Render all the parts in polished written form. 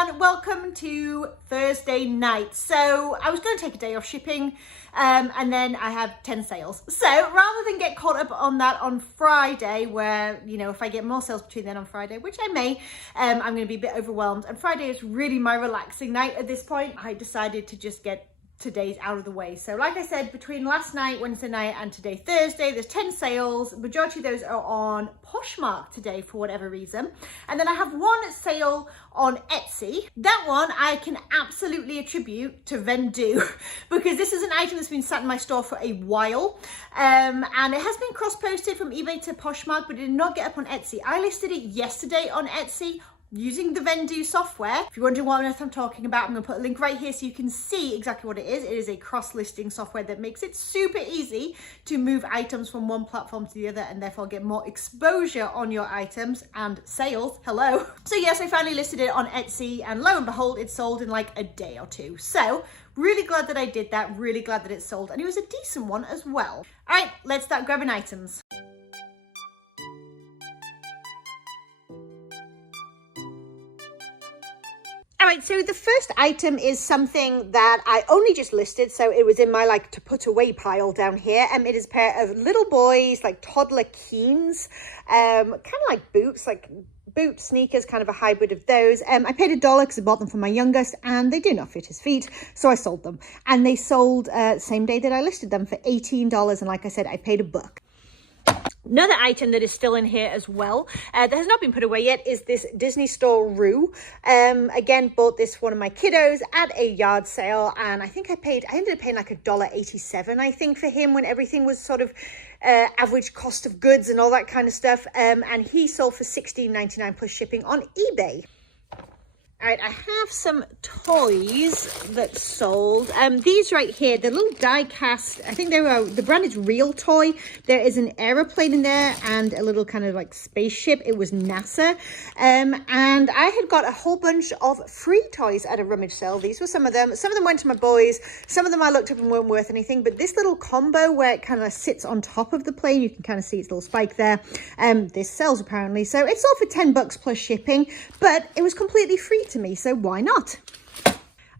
and welcome to Thursday night. So I was going to take a day off shipping and then I have 10 sales. So rather than get caught up on that on Friday, where, you know, if I get more sales between then on Friday, which I may, I'm going to be a bit overwhelmed. And Friday is really my relaxing night at this point. I decided to just get today's out of the way. So like I said, between last night, Wednesday night, and today, Thursday, there's 10 sales. Majority of those are on Poshmark today for whatever reason. And then I have one sale on Etsy. That one I can absolutely attribute to Vendoo because this is an item that's been sat in my store for a while. And it has been cross-posted from eBay to Poshmark, but it did not get up on Etsy. I listed it yesterday on Etsy using the Vendoo software. If you're wondering what on earth I'm talking about, I'm going to put a link right here so you can see exactly what it is. It is a cross-listing software that makes it super easy to move items from one platform to the other and therefore get more exposure on your items and sales. Hello. So yes, I finally listed it on Etsy and lo and behold, it sold in like a day or two. So really glad that I did that. Really glad that it sold, and it was a decent one as well. All right, let's start grabbing items. All right, so the first item is something that I only just listed, so it was in my like to put away pile down here. It is a pair of little boys, like toddler Keens, kind of like boots, like boot sneakers, kind of a hybrid of those. I paid $1 because I bought them for my youngest and they do not fit his feet, so I sold them. And they sold same day that I listed them for $18, and like I said, I paid $1. Another item that is still in here as well, that has not been put away yet, is this Disney Store Roo. Again, bought this for one of my kiddos at a yard sale, and I think I ended up paying like $1.87, I think, for him when everything was sort of average cost of goods and all that kind of stuff. And he sold for $16.99 plus shipping on eBay. All right, I have some toys that sold. These right here, the little die cast, I think the brand is Real Toy. There is an aeroplane in there and a little kind of like spaceship. It was NASA. And I had got a whole bunch of free toys at a rummage sale. These were some of them. Some of them went to my boys. Some of them I looked up and weren't worth anything. But this little combo where it kind of sits on top of the plane, you can kind of see its little spike there. This sells apparently. So it sold for $10 plus shipping, but it was completely free to me, so why not? All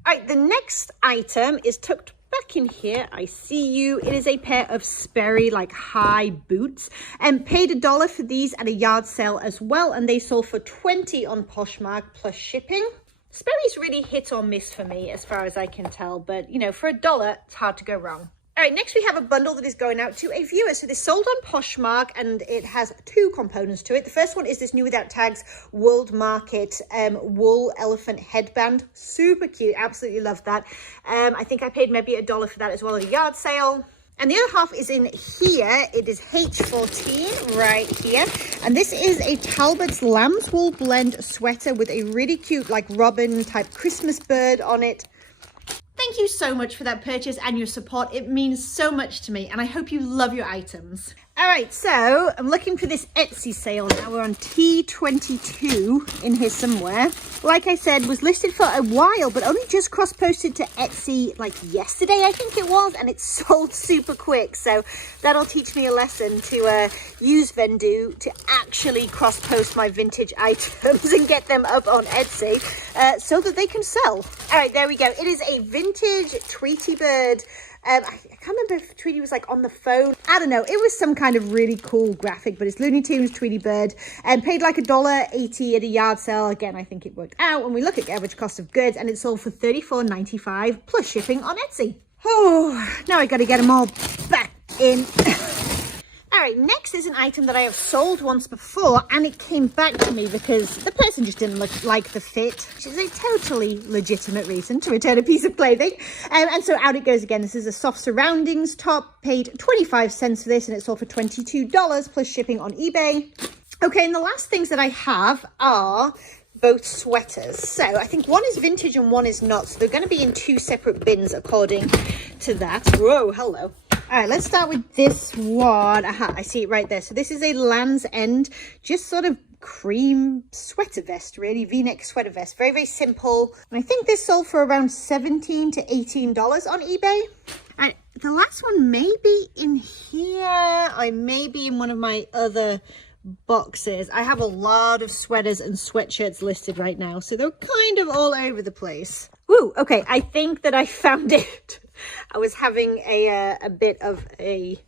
right, the next item is tucked back in here. I see you. It is a pair of Sperry like high boots, and paid $1 for these at a yard sale as well, and they sold for $20 on Poshmark plus shipping. Sperry's really hit or miss for me as far as I can tell, but you know, for $1 it's hard to go wrong. All right, next we have a bundle that is going out to a viewer. So this sold on Poshmark and it has two components to it. The first one is this new without tags World Market wool elephant headband. Super cute, absolutely love that. I think I paid maybe $1 for that as well at a yard sale. And the other half is in here. It is H14 right here. And this is a Talbot's Lamb's Wool Blend sweater with a really cute like robin type Christmas bird on it. Thank you so much for that purchase and your support. It means so much to me, and I hope you love your items. All right, so I'm looking for this Etsy sale now. We're on T22 in here somewhere. Like I said, was listed for a while, but only just cross-posted to Etsy like yesterday, I think it was, and it sold super quick. So that'll teach me a lesson to use Vendoo to actually cross-post my vintage items and get them up on Etsy so that they can sell. All right, there we go. It is a vintage Tweety bird. I can't remember if Tweety was like on the phone. I don't know. It was some kind of really cool graphic, but it's Looney Tunes Tweety bird, and paid like $1.80 at a yard sale. Again, I think it worked out when we look at the average cost of goods, and it sold for $34.95 plus shipping on Etsy. Oh, now I got to get them all back in. All right, next is an item that I have sold once before, and it came back to me because the person just didn't like the fit, which is a totally legitimate reason to return a piece of clothing. And so out it goes again. This is a soft surroundings top, paid 25 cents for this, and it sold for $22 plus shipping on eBay. Okay, and the last things that I have are both sweaters. So I think one is vintage and one is not. So they're going to be in two separate bins according to that. Whoa, hello. All right, let's start with this one. Aha, I see it right there. So this is a Land's End, just sort of cream sweater vest, really, V-neck sweater vest. Very, very simple. And I think this sold for around $17 to $18 on eBay. And the last one may be in here. I may be in one of my other boxes. I have a lot of sweaters and sweatshirts listed right now, so they're kind of all over the place. Woo, okay, I think that I found it. I was having a bit of a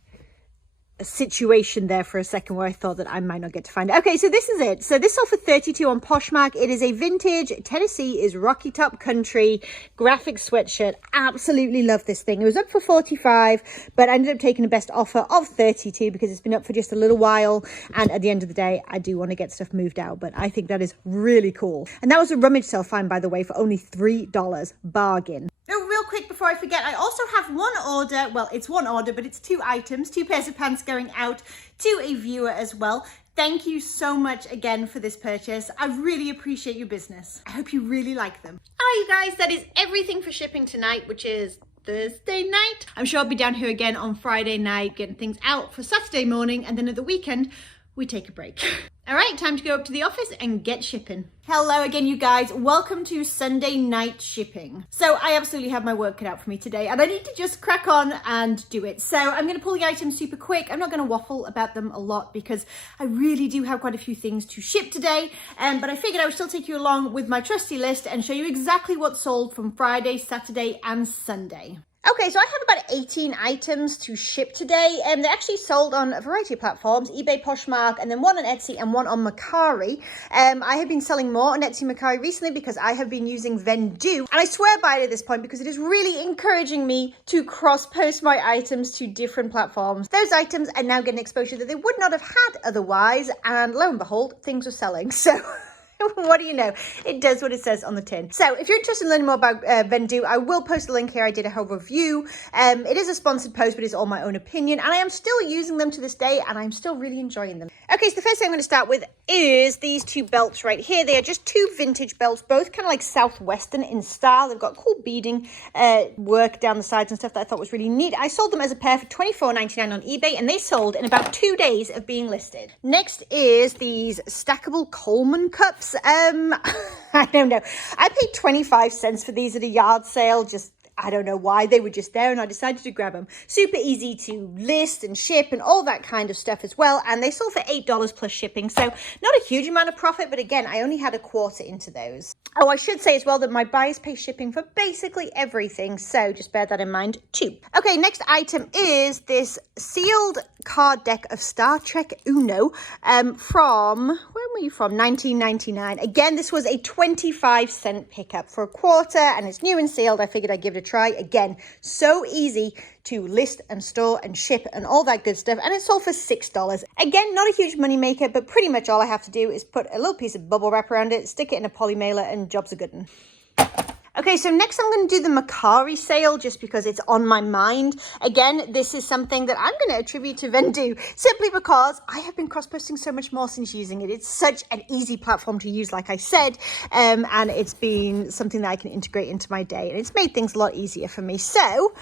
situation there for a second where I thought that I might not get to find it. Okay, so this is it. So this sold for $32 on Poshmark. It is a vintage Tennessee is Rocky Top Country graphic sweatshirt. Absolutely love this thing. It was up for $45, but I ended up taking the best offer of $32 because it's been up for just a little while, and at the end of the day I do want to get stuff moved out, but I think that is really cool. And that was a rummage sale find, by the way, for only $3. Bargain. Oh, real quick before I forget, I also have one order. Well, it's one order, but it's 2 items, 2 pairs of pants going out to a viewer as well. Thank you so much again for this purchase. I really appreciate your business. I hope you really like them. All right, you guys, that is everything for shipping tonight, which is Thursday night. I'm sure I'll be down here again on Friday night, getting things out for Saturday morning, and then at the weekend, we take a break. All right, time to go up to the office and get shipping. Hello again, you guys. Welcome to Sunday night shipping. So I absolutely have my work cut out for me today, and I need to just crack on and do it. So I'm going to pull the items super quick. I'm not going to waffle about them a lot because I really do have quite a few things to ship today. But I figured I would still take you along with my trusty list and show you exactly what sold from Friday, Saturday, and Sunday. Okay, so I have about 18 items to ship today, and they're actually sold on a variety of platforms: eBay, Poshmark, and then one on Etsy and one on MERCARI. I have been selling more on Etsy and MERCARI recently because I have been using Vendoo, and I swear by it at this point because it is really encouraging me to cross-post my items to different platforms. Those items are now getting exposure that they would not have had otherwise, and lo and behold, things are selling. So what do you know? It does what it says on the tin. So if you're interested in learning more about Vendoo, I will post a link here. I did a whole review. It is a sponsored post, but it's all my own opinion. And I am still using them to this day, and I'm still really enjoying them. Okay, so the first thing I'm going to start with is these 2 belts right here. They are just 2 vintage belts, both kind of like Southwestern in style. They've got cool beading work down the sides and stuff that I thought was really neat. I sold them as a pair for $24.99 on eBay, and they sold in about 2 days of being listed. Next is these Stackable Coleman cups. I don't know. I paid 25 cents for these at a yard sale. Just, I don't know why. They were just there and I decided to grab them. Super easy to list and ship and all that kind of stuff as well. And they sold for $8 plus shipping. So not a huge amount of profit, but again, I only had a quarter into those. Oh, I should say as well that my buyers pay shipping for basically everything. So just bear that in mind too. Okay, next item is this sealed card deck of Star Trek Uno from, where were you from? 1999. Again, this was a 25-cent pickup for a quarter, and it's new and sealed. I figured I'd give it a try. Again, so easy to list and store and ship and all that good stuff, and it sold for $6. Again, not a huge money maker, but pretty much all I have to do is put a little piece of bubble wrap around it, stick it in a poly mailer, and jobs are good. Okay, so next I'm going to do the MERCARI sale just because it's on my mind. Again, this is something that I'm going to attribute to Vendoo simply because I have been cross-posting so much more since using it. It's such an easy platform to use, like I said, and it's been something that I can integrate into my day, and it's made things a lot easier for me. So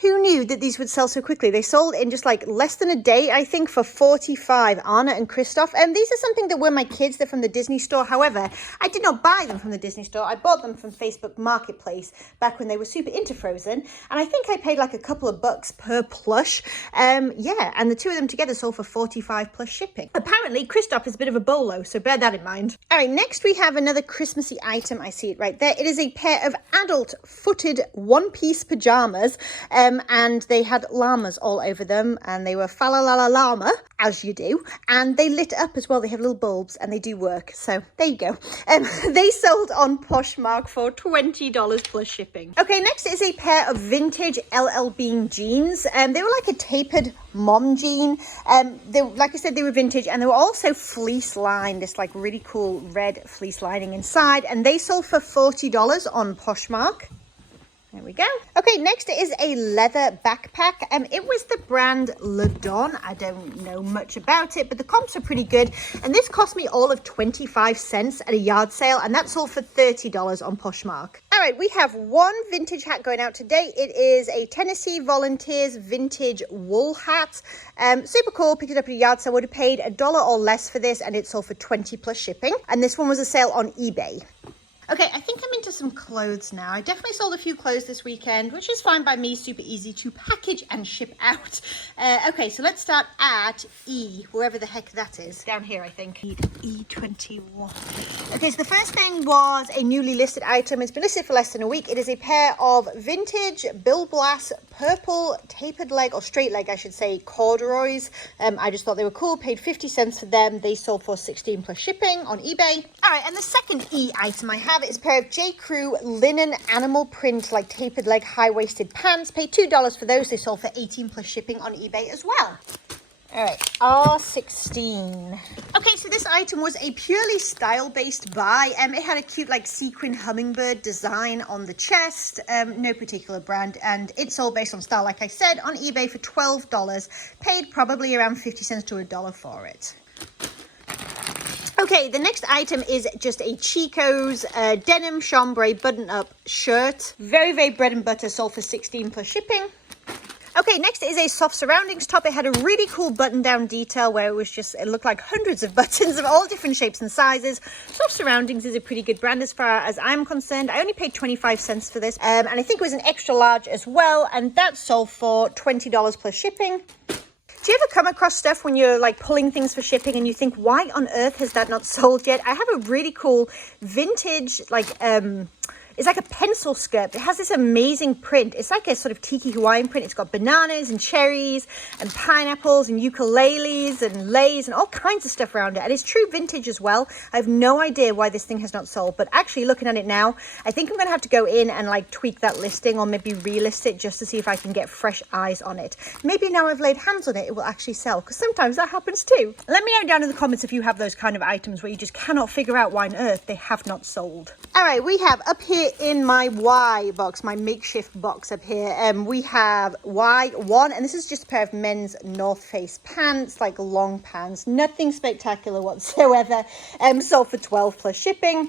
who knew that these would sell so quickly? They sold in just like less than a day, I think, for $45. Anna and Christoph. And these are something that were my kids. They're from the Disney store. However, I did not buy them from the Disney store. I bought them from Facebook Marketplace back when they were super into Frozen. And I think I paid like a couple of bucks per plush. Yeah, and the 2 of them together sold for $45 plus shipping. Apparently, Christoph is a bit of a bolo, so bear that in mind. All right, next we have another Christmassy item. I see it right there. It is a pair of adult footed one-piece pajamas. And they had llamas all over them, and they were fa-la-la-la llama, as you do, and they lit up as well. They have little bulbs and they do work, so there you go. They sold on Poshmark for $20 plus shipping. Okay, next is a pair of vintage LL Bean jeans. They were like a tapered mom jean. Like I said, they were vintage, and they were also fleece lined, this like really cool red fleece lining inside, and they sold for $40 on Poshmark. There we go. Okay, next is a leather backpack. It was the brand Ladon. I don't know much about it, but the comps are pretty good. And this cost me all of 25 cents at a yard sale, and that sold for $30 on Poshmark. All right, we have one vintage hat going out today. It is a Tennessee Volunteers vintage wool hat. Super cool. Picked it up at a yard sale. Would have paid $1 or less for this, and it sold for 20 plus shipping. And this one was a sale on eBay. Okay, I think I'm into to some clothes now. I definitely sold a few clothes this weekend, which is fine by me, super easy to package and ship out. Okay, so let's start at E, wherever the heck that is. Down here, I think. E21. Okay, so the first thing was a newly listed item. It's been listed for less than a week. It is a pair of vintage Bill Blass purple tapered leg, or straight leg, I should say, corduroys. I just thought they were cool. Paid 50 cents for them. They sold for 16 plus shipping on eBay. All right, and the second E item I have is a pair of J. Crew linen animal print, like tapered leg, high-waisted pants. Paid $2 for those. They sold for 18 plus shipping on eBay as well. All right, R16. Okay, so this item was a purely style-based buy. It had a cute, like, sequin hummingbird design on the chest. No particular brand, and it sold based on style, like I said, on eBay for $12. Paid probably around 50 cents to $1 for it. Okay, the next item is just a Chico's denim chambray button-up shirt. Very, very bread and butter, sold for 16 plus shipping. Okay, next is a soft surroundings top. It had a really cool button-down detail where it looked like hundreds of buttons of all different shapes and sizes. Soft Surroundings is a pretty good brand as far as I'm concerned. I only paid 25 cents for this, and I think it was an extra large as well, and that sold for $20 plus shipping. Do you ever come across stuff when you're like pulling things for shipping and you think, why on earth has that not sold yet? I have a really cool vintage, it's like a pencil skirt. It has this amazing print. It's like a sort of tiki Hawaiian print. It's got bananas and cherries and pineapples and ukuleles and leis and all kinds of stuff around it. And it's true vintage as well. I have no idea why this thing has not sold. But actually looking at it now, I think I'm going to have to go in and like tweak that listing or maybe relist it just to see if I can get fresh eyes on it. Maybe now I've laid hands on it, it will actually sell. Because sometimes that happens too. Let me know down in the comments if you have those kind of items where you just cannot figure out why on earth they have not sold. All right, we have up here in my Y box, my makeshift box up here, we have Y1, and this is just a pair of men's North Face pants, like long pants, nothing spectacular whatsoever, sold for 12 plus shipping.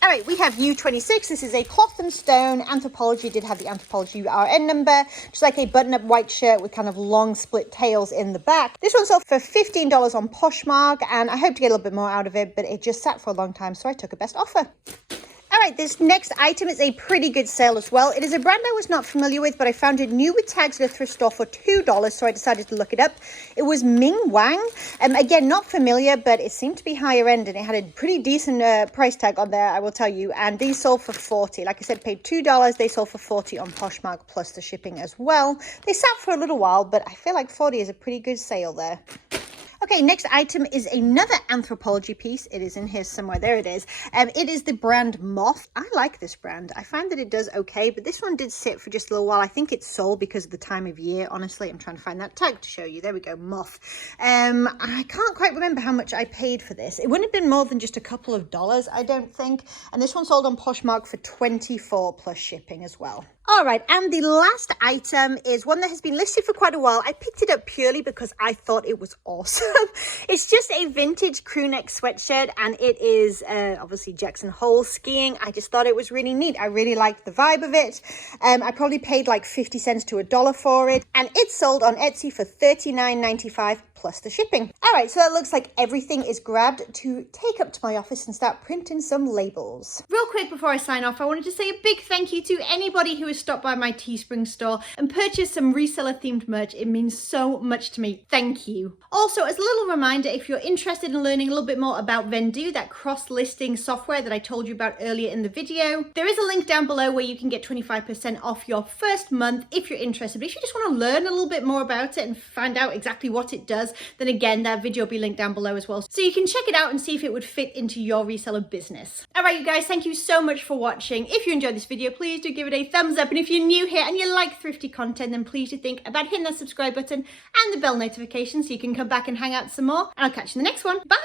All right, we have U26. This is a cloth and stone. Anthropology did have the Anthropology RN number, just like a button-up white shirt with kind of long split tails in the back. This one sold for $15 on Poshmark, and I hope to get a little bit more out of it, but it just sat for a long time, so I took a best offer. All right, this next item is a pretty good sale as well. It is a brand I was not familiar with, but I found it new with tags at a thrift store for $2, so I decided to look it up. It was Ming Wang. Again, not familiar, but it seemed to be higher end, and it had a pretty decent price tag on there, I will tell you. And these sold for $40. Like I said, paid $2. They sold for $40 on Poshmark plus the shipping as well. They sat for a little while, but I feel like $40 is a pretty good sale there. Okay, next item is another Anthropology piece. It is in here somewhere. There it is. It is the brand Moth. I like this brand. I find that it does okay, but this one did sit for just a little while. I think it's sold because of the time of year. Honestly, I'm trying to find that tag to show you. There we go, Moth. I can't quite remember how much I paid for this. It wouldn't have been more than just a couple of dollars, I don't think. And this one sold on Poshmark for $24 plus shipping as well. All right, and the last item is one that has been listed for quite a while. I picked it up purely because I thought it was awesome. It's just a vintage crew neck sweatshirt, and it is obviously Jackson Hole skiing. I just thought it was really neat. I really liked the vibe of it. I probably paid like 50 cents to $1 for it, and it sold on Etsy for $39.95 plus the shipping. All right, so that looks like everything is grabbed to take up to my office and start printing some labels. Real quick before I sign off, I wanted to say a big thank you to anybody who has stopped by my Teespring store and purchased some reseller themed merch. It means so much to me. Thank you. Also, as a little reminder, if you're interested in learning a little bit more about Vendoo, that cross-listing software that I told you about earlier in the video, there is a link down below where you can get 25% off your first month if you're interested. But if you just want to learn a little bit more about it and find out exactly what it does, then again, that video will be linked down below as well. So you can check it out and see if it would fit into your reseller business. All right, you guys, thank you so much for watching. If you enjoyed this video, please do give it a thumbs up. And if you're new here and you like thrifty content, then please do think about hitting that subscribe button and the bell notification so you can come back and hang out some more. And I'll catch you in the next one. Bye.